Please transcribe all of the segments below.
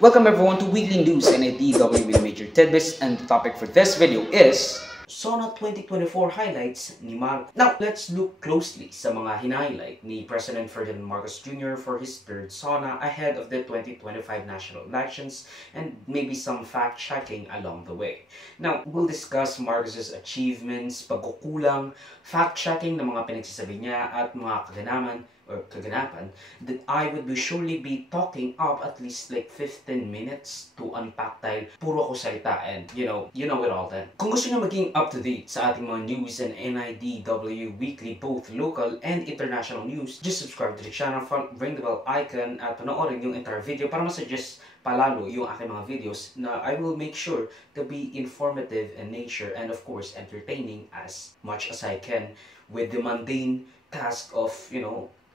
Welcome everyone to Weekly News and IDW with Major Tidbits, and the topic for this video is SONA 2024 highlights ni Marcos. Now, let's look closely sa mga hinighlight ni President Ferdinand Marcos Jr. for his third SONA ahead of the 2025 national elections and maybe some fact-checking along the way. Now, we'll discuss Marcos's achievements, pagkukulang, fact-checking ng mga pinagsasabi niya at mga kaganapan that I would surely be talking up at least like 15 minutes to unpack dahil puro ako salita and you know it all then. Kung gusto nyo maging up-to-date sa ating mga news and NIDW weekly, both local and international news, just subscribe to the channel, ring the bell icon at panoorin yung entire video para masuggest palalo yung aking mga videos na I will make sure to be informative in nature and of course entertaining as much as I can with the mundane task of,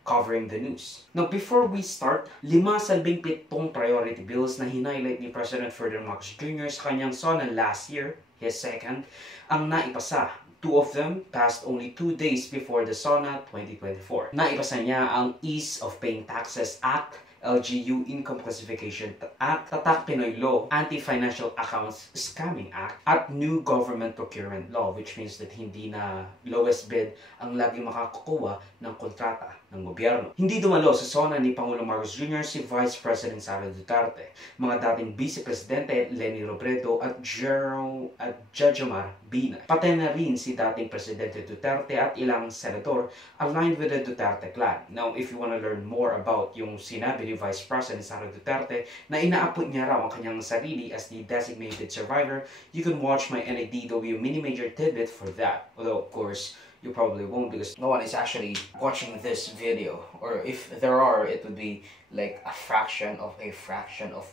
covering the news. Now, before we start, 5-7 priority bills na hinighlight ni President Ferdinand Marcos Jr. sa kanyang SONA last year, his second, ang naipasa. 2 of them passed only 2 days before the SONA 2024. Naipasa niya ang Ease of Paying Taxes Act, LGU Income Classification Act, Tatak Pinoy Law, Anti-Financial Accounts Scamming Act, at New Government Procurement Law, which means that hindi na lowest bid ang laging makakukuha ng kontrata ng gobyerno. Hindi dumalo sa SONA ni Pangulong Marcos Jr. si Vice President Sara Duterte, mga dating Vice Presidente Leni Robredo at Jejomar Binay. Pati na rin si dating Presidente Duterte at ilang senador aligned with the Duterte clan. Now, if you want to learn more about yung sinabi ni Vice President Sara Duterte na inaapot niya raw ang kanyang sarili as the designated survivor, you can watch my NIDW mini major tidbit for that. Although, of course, you probably won't because no one is actually watching this video. Or if there are, it would be like a fraction of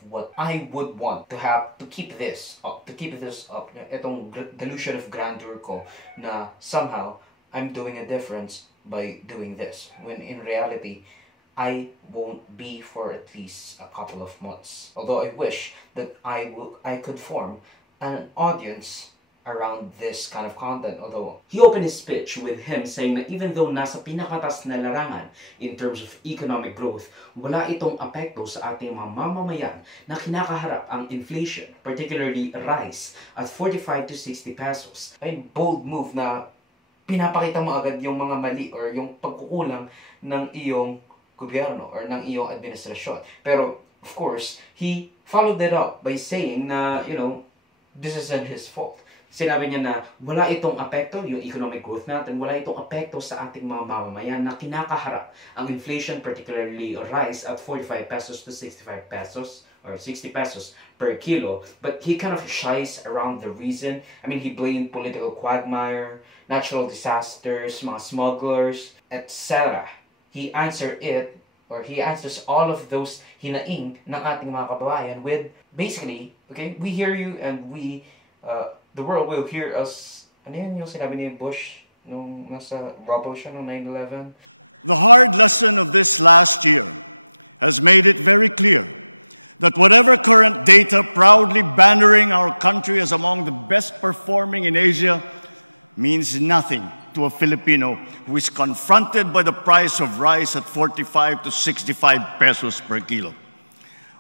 what I would want to have to keep this up. Itong delusion of grandeur ko na somehow I'm doing a difference by doing this. When in reality, I won't be for at least a couple of months. Although I wish that I could form an audience around this kind of content. Although he opened his speech with him saying that even though nasa pinakataas na larangan in terms of economic growth, wala itong apekto sa ating mga mamamayan na kinakaharap ang inflation, particularly rice at 45 to 60 pesos. Ay bold move na pinapakita mo agad yung mga mali or yung pagkukulang ng iyong gobyerno or ng iyong administrasyon. Pero, of course, he followed that up by saying na, this isn't his fault. Sinabi niya na wala itong apekto, yung economic growth natin, wala itong apekto sa ating mga mamamayan na kinakaharap ang inflation, particularly rice at 45 pesos to 65 pesos or 60 pesos per kilo. But he kind of shies around the reason. I mean, he blamed political quagmire, natural disasters, mga smugglers, etc. He answers all of those hinaing ng ating mga kababayan with basically, okay, we hear you and the world will hear us. Ano yan yung sinabi ni Bush nung nasa rubble siya noong 9/11? The hard lesson of this last year has made it very clear that whatever current data proudly bannering our country as among the best performing in Asia means nothing to a Filipino who is confronted by the price of rice at 45 to 65 pesos per kilo.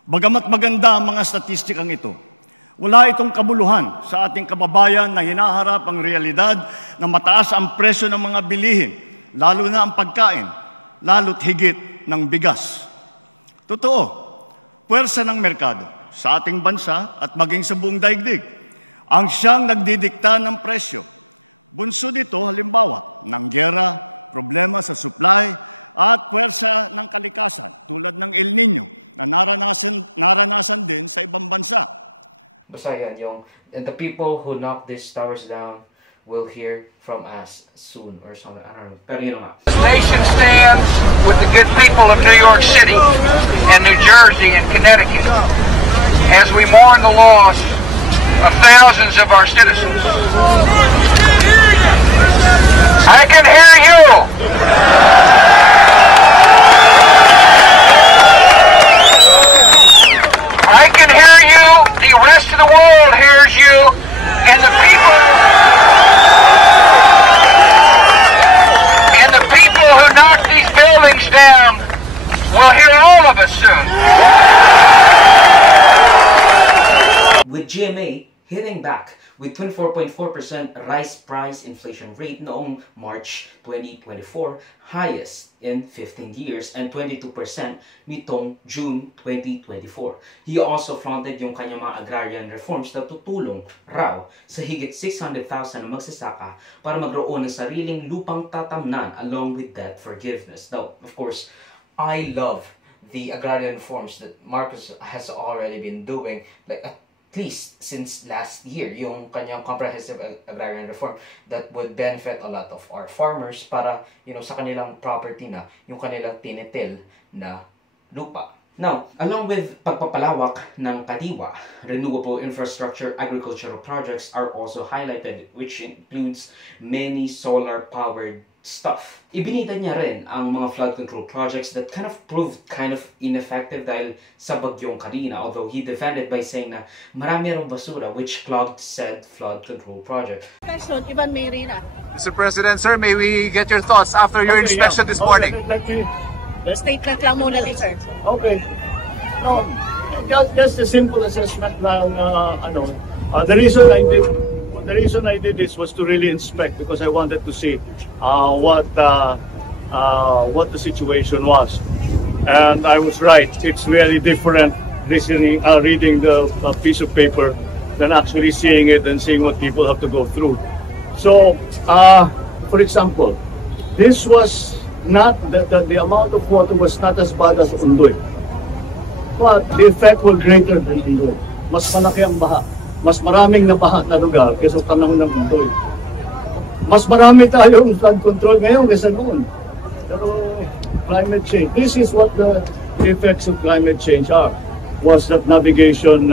Bagamat maganda ang mga statistikang ito, wala itong kabuluhan sa ating kababayan na hinaharap ang realidad na mataas ang presyo ng mga bilihin, lalo na ang pagkain, lalo't higit ng bigas. Totoo, puwersa ng merkado sa ating bansa at maging sa buong daigdig ang siyang nagdidikta ng presyo. Bunso dito, halimbawa, ng giyera, problema sa supply, at puwersa ng kalikasan, tulad ng El Nino, na naranasan din sa ibang bansa. Basta yan, and the people who knock these towers down will hear from us soon or something. I don't know. Pero yun nga. The nation stands with the good people of New York City and New Jersey and Connecticut as we mourn the loss of thousands of our citizens. I can hear you. I can hear you. The rest of the world hears you. And the people who knock these buildings down will hear all of us soon. with GMA hitting back with 24.4% rice price inflation rate noong March 2024, highest in 15 years, and 22% nitong June 2024. He also flaunted yung kanyang mga agrarian reforms na tutulong raw sa higit 600,000 na magsasaka para magroon ng sariling lupang tatamnan along with debt forgiveness. Now, of course, I love the agrarian reforms that Marcos has already been doing, like at least since last year, yung kanyang comprehensive agrarian reform that would benefit a lot of our farmers para, sa kanilang property na, yung kanilang tinitil na lupa. Now, along with pagpapalawak ng kadiwa, renewable infrastructure agricultural projects are also highlighted, which includes many solar-powered stuff. Ibinida niya rin ang mga flood control projects that proved ineffective dahil sa bagyong Karina, although he defended by saying na marami raw basura which clogged said flood control project. Question, Ivan Mayrina. Mr. President, sir, may we get your thoughts after your inspection this morning? Statement lang muna, sir. Okay. No, just a simple assessment lang. The reason I did this was to really inspect because I wanted to see what the situation was, and I was right. It's really different reading the piece of paper than actually seeing it and seeing what people have to go through. So, for example, this was not the amount of water was not as bad as Undoy, but the effect was greater than Undoy. Mas malaki ang baha. Mas maraming nabaha na lugar kaysa panahon ng Undoy. Mas marami tayong flood control ngayon kaysa noon. Pero climate change, this is what the effects of climate change are. Was that navigation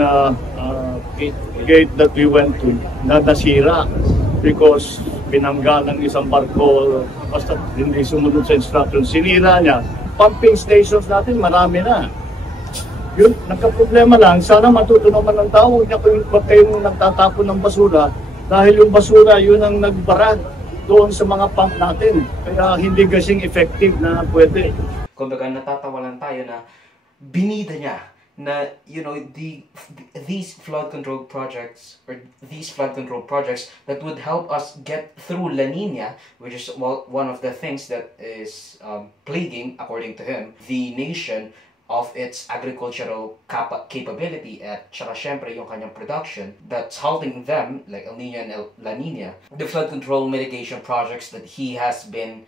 gate that we went to na nasira because binangga ng isang barko basta hindi sumunod sa instructions, sinira niya. Pumping stations natin marami na. Yun, nagka-problema lang, sana matuto naman ng tao, huwag kayong nagtatapon ng basura dahil yung basura yun ang nagbarad doon sa mga pump natin. Kaya hindi kasing effective na pwede. Kumbaga natatawa lang tayo na binida niya na, these flood control projects that would help us get through La Nina, which is one of the things that is plaguing, according to him, the nation of its agricultural capability at saka syempre yung kanyang production that's halting them like El Nino and La Nina. The flood control mitigation projects that he has been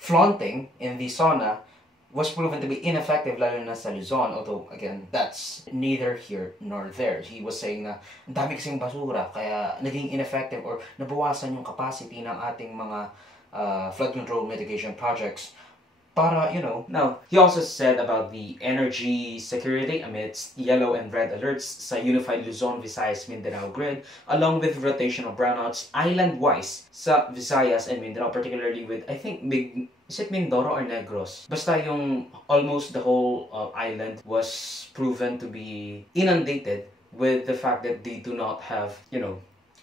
flaunting in the SONA was proven to be ineffective lalo na sa Luzon, although again that's neither here nor there. He was saying na ang dami kasing basura kaya naging ineffective or nabawasan yung capacity ng ating mga flood control mitigation projects para, Now, he also said about the energy security amidst yellow and red alerts sa Unified Luzon, Visayas, Mindanao grid, along with rotational brownouts island-wise sa Visayas and Mindanao, particularly with, I think, is it Mindoro or Negros? Basta yung almost the whole island was proven to be inundated with the fact that they do not have,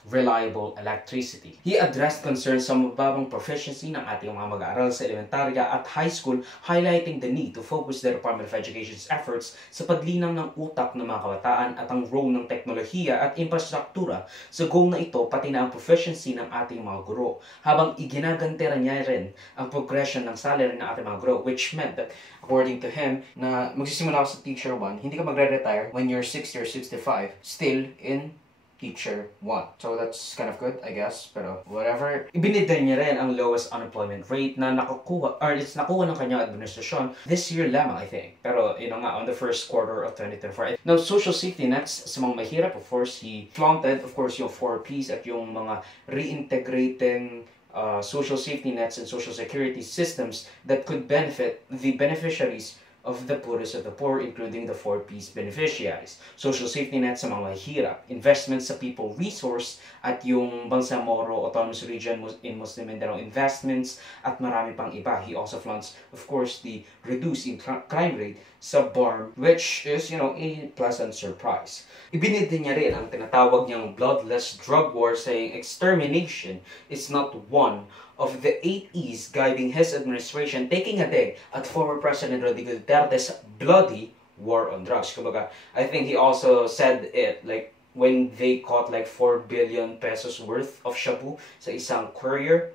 reliable electricity. He addressed concerns sa mababang proficiency ng ating mga mag-aaral sa elementarya at high school, highlighting the need to focus the Department of Education's efforts sa paglinang ng utak ng mga kabataan at ang role ng teknolohiya at infrastruktura sa goal na ito pati na ang proficiency ng ating mga guro, habang iginagantera niya rin ang progression ng salary ng ating mga guro, which meant that according to him, na magsisimula ka sa Teacher 1, hindi ka magre-retire when you're 60 or 65, still in Teacher 1. So that's kind of good, I guess. Pero whatever. Ibinigay niya rin ang lowest unemployment rate na nakuha ng kanyang administrasyon this year lamang, I think. Pero yun nga, on the first quarter of 2024. Now, social safety nets sa mga mahirap, of course, he flaunted, of course, yung 4Ps at yung mga reintegrating social safety nets and social security systems that could benefit the beneficiaries of the poorest of the poor, including the 4Ps beneficiaries. Social safety net sa mga mahirap, investments sa people resource at yung Bangsamoro Autonomous Region in Muslim Mindanao investments at marami pang iba. He also flaunts, of course, the reducing crime rate sa BARM, which is, a pleasant surprise. Ibinid niya rin ang tinatawag niyang bloodless drug war, saying extermination is not one of the 8 E's guiding his administration, taking a dig at former President Rodrigo Duterte's bloody war on drugs. Kumbaga, I think he also said it like when they caught like 4 billion pesos worth of shabu sa isang courier,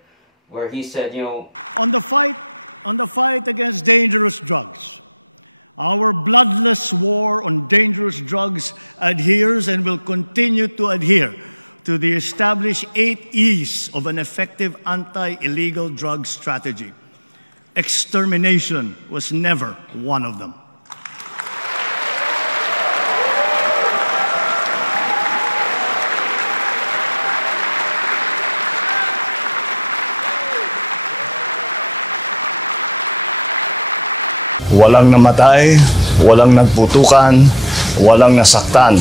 where he said, you know, On the fight against dangerous drugs, our bloodless war on dangerous drugs adheres and will continue to adhere to the established 8 E's of an effective anti-illegal drug strategy. Extermination was never one of them. Walang namatay, walang nagputukan, walang nasaktan.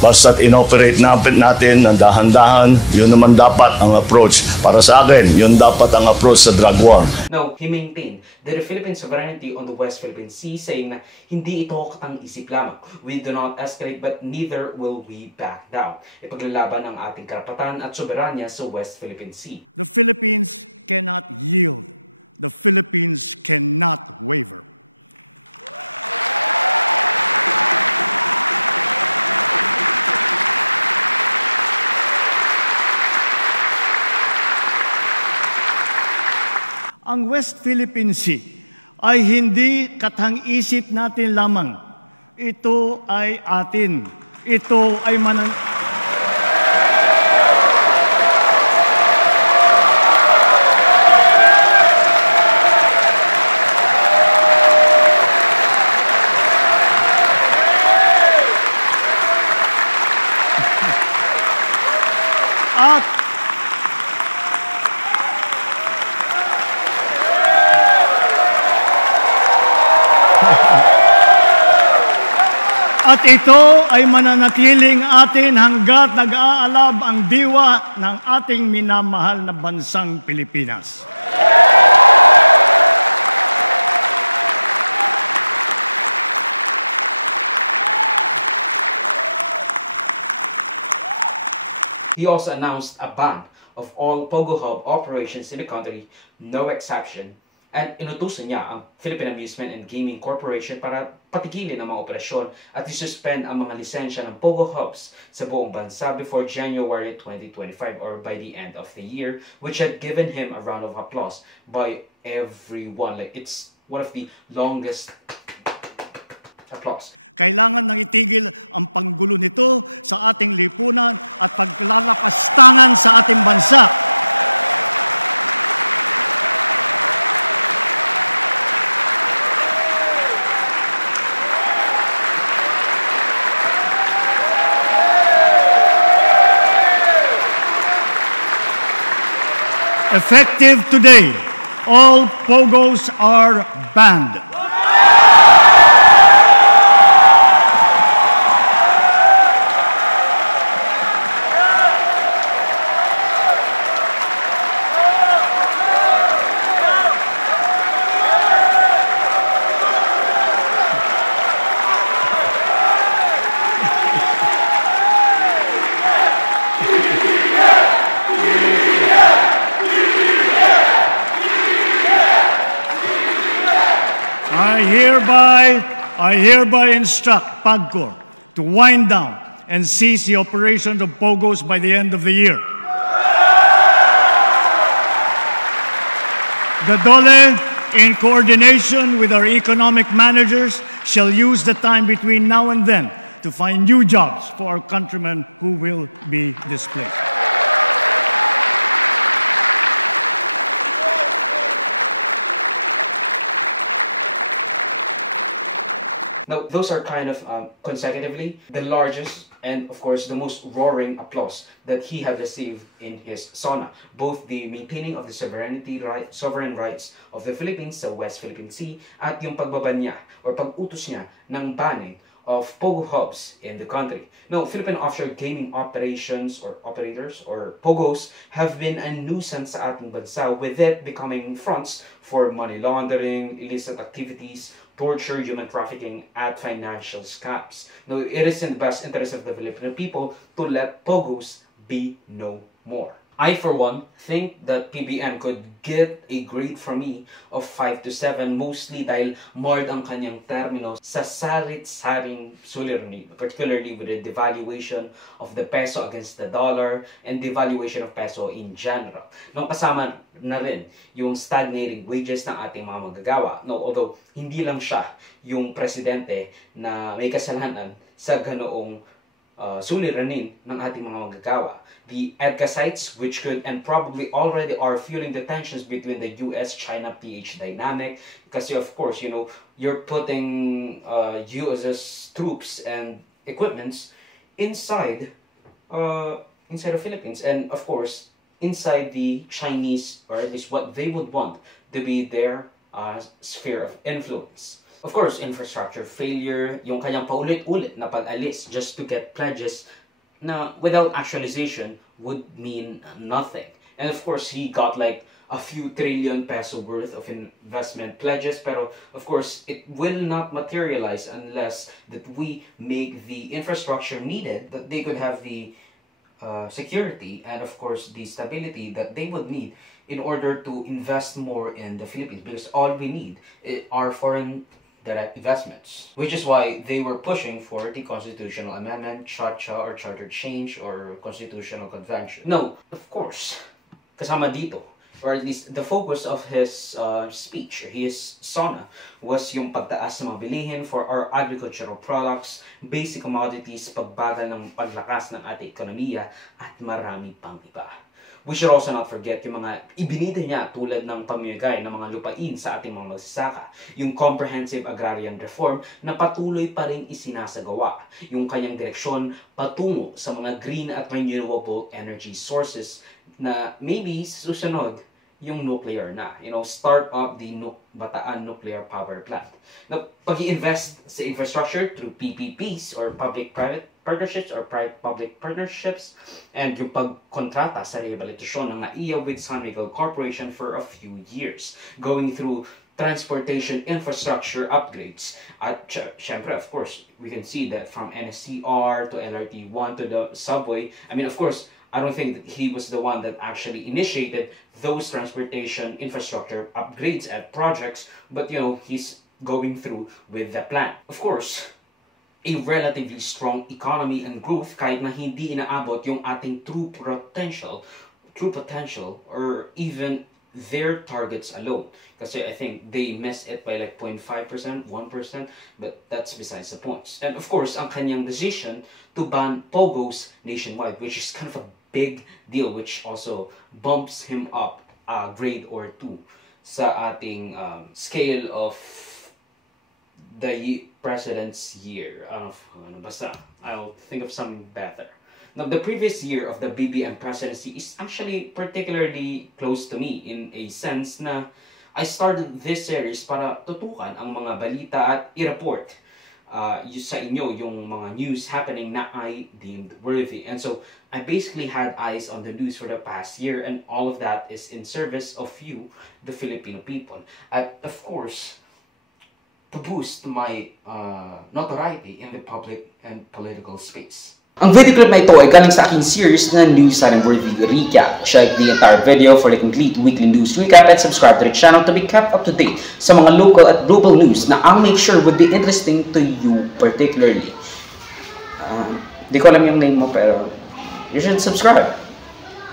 Basta't inoperate natin ng dahan-dahan, yun naman dapat ang approach. Para sa akin, yun dapat ang approach sa drug war. Now, he maintained that the Philippine sovereignty on the West Philippine Sea, saying na hindi ito katang-isip lamang. We do not escalate but neither will we back down. Ipaglalaban ang ating karapatan at soberanya sa West Philippine Sea. The Philippines cannot yield. The Philippines cannot waver. Ang West Philippine Sea ay hindi katang-isip natin lamang. Ito ay atin. Ito ay At ito ay mananatiling atin hanggat nag-aalab ang diwa ng ating minamahal na bansang Pilipinas. He also announced a ban of all Pogo Hub operations in the country, no exception. And inutusan niya ang Philippine Amusement and Gaming Corporation para patigilin ang mga operasyon at isuspend ang mga lisensya ng Pogo Hubs sa buong bansa before January 2025 or by the end of the year, which had given him a round of applause by everyone. Like, it's one of the longest applause. Kailangan nang itigil ang panggulo nito sa ating lipunan at paglalapastangan sa ating bansa. Effective today, all Pogos are banned. I hereby instruct PAGCOR to wind down and cease the operations of Pogos by the end of the year. The DOLE, in coordination with our economic managers, shall use the time between now and then to find new jobs for our countrymen who will be displaced. Now, those are kind of consecutively the largest and, of course, the most roaring applause that he had received in his SONA. Both the maintaining of the sovereign rights of the Philippines sa West Philippine Sea at yung pagbaban niya or pag-utos niya ng banning of Pogo Hubs in the country. Now, Philippine offshore gaming operations or operators or Pogos have been a nuisance sa ating bansa, with it becoming fronts for money laundering, illicit activities, torture, human trafficking, at financial scams. Now, it is in the best interest of the Filipino people to let Pogos be no more. I, for one, think that PBM could get a grade from me of 5 to 7, mostly dahil marred ang kanyang termino sa sarit-saring suliranin, particularly with the devaluation of the peso against the dollar and devaluation of peso in general. Nung kasama na rin yung stagnating wages ng ating mga manggagawa. No, although hindi lang siya yung presidente na may kasalanan sa ganoong suliranin ng ating mga manggagawa. The EDCA sites, which could and probably already are fueling the tensions between the US-China PH dynamic, because of course, you know, you're putting US's troops and equipments inside inside the Philippines, and of course inside the Chinese, or at least what they would want to be their sphere of influence. Of course, infrastructure failure, yung kanyang paulit-ulit na pag-alis just to get pledges na without actualization would mean nothing. And of course, he got like a few trillion peso worth of investment pledges, pero of course, it will not materialize unless that we make the infrastructure needed, that they could have the security and of course the stability that they would need in order to invest more in the Philippines, because all we need are foreign direct investments, which is why they were pushing for the constitutional amendment, CHA or charter change or constitutional convention. No, of course, kasama dito, or at least the focus of his speech, his SONA, was yung pagtaas ng mga bilihin for our agricultural products, basic commodities, pagbagal ng paglakas ng ating ekonomiya, at marami pang iba. We should also not forget yung mga ibinida niya tulad ng pamimigay ng mga lupain sa ating mga magsasaka, yung comprehensive agrarian reform na patuloy pa rin isinasagawa, yung kanyang direksyon patungo sa mga green at renewable energy sources na maybe susunod yung nuclear na, you know, start up the Bataan Nuclear Power Plant. Now, pag-i-invest sa infrastructure through PPPs or public-private partnerships or private-public partnerships, and yung pagkontrata sa rehabilitasyon ng NAIA with San Miguel Corporation for a few years, going through transportation infrastructure upgrades. At syempre, of course, we can see that from NSCR to LRT1 to the subway. I mean, of course, I don't think that he was the one that actually initiated those transportation infrastructure upgrades and projects, but you know, he's going through with the plan. Of course, a relatively strong economy and growth kahit na hindi inaabot yung ating true potential, or even their targets alone. Kasi I think they missed it by like 0.5%, 1%, but that's besides the point. And of course, ang kanyang decision to ban POGOs nationwide, which is kind of a big deal, which also bumps him up a grade or two sa ating scale of the president's year. I'll think of something better. Now, the previous year of the BBM presidency is actually particularly close to me in a sense na I started this series para tutukan ang mga balita at i-report sa inyo yung mga news happening na I deemed worthy. And so, I basically had eyes on the news for the past year, and all of that is in service of you, the Filipino people. And of course, to boost my notoriety in the public and political space. Ang video clip na ito ay galing sa aking series na News and Worthy Recap. Check the entire video for the complete weekly news recap and subscribe to the channel to be kept up to date sa mga local at global news na I'll make sure would be interesting to you particularly. Di ko alam yung name mo pero you should subscribe.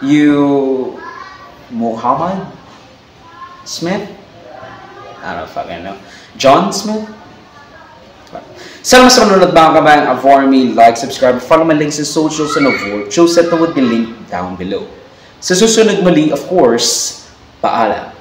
You... Muhammad Smith? I don't fucking know. John Smith? Salamat sa panonood mga kabayan. For me, like, subscribe, follow my links in socials and avoid shows that would be linked down below. Sa susunod muli, of course, paalam.